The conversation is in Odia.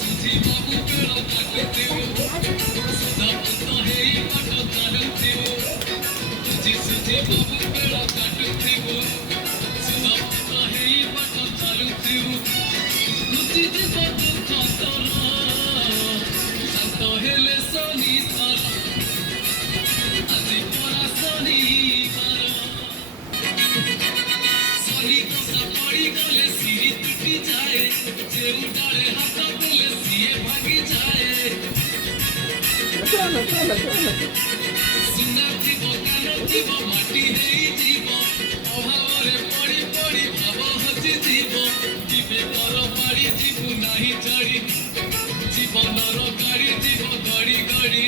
ସୁଝି ବାବୁ ବେଳ କାଟୁଥିବୁ ସଦା ଭୂତ ହେଇ ବାଟ ଚାଲୁଥିବୁ ସୁଝି ବାବୁ ବେଳ କାଟୁଥିବୁ ସଦା ଭୂତ ହେଇ ବାଟ ଚାଲୁଥିବୁ ଲୁଚି ଯିବ ଦୁଃଖ ତୋର ଶାନ୍ତ ହେଲେ ଶନି ସାର ଆଜି ପରା ଶନିବାର ଶନି ଦଶା ପଡ଼ିଗଲେ ସିରି ତୁଟି ଯାଏ ଯେଉଁ ଡାଳେ ହାତ ଦେଲେ ସିଏ ଭାଗି ଯାଏ ସୁନା ଥିବ କାନ ଥିବ ମାଟି ହେଇଯିବ ଅଭାବରେ ପଡ଼ି ପଡ଼ି ଭାବ ହଜିଯିବ ଯିବେ କର ପାଡ଼ି ଯିବୁ ନାହିଁ ଛାଡ଼ି ଜୀବନର ଗାଡ଼ି ଯିବ ଗଡ଼ି ଗଡ଼ି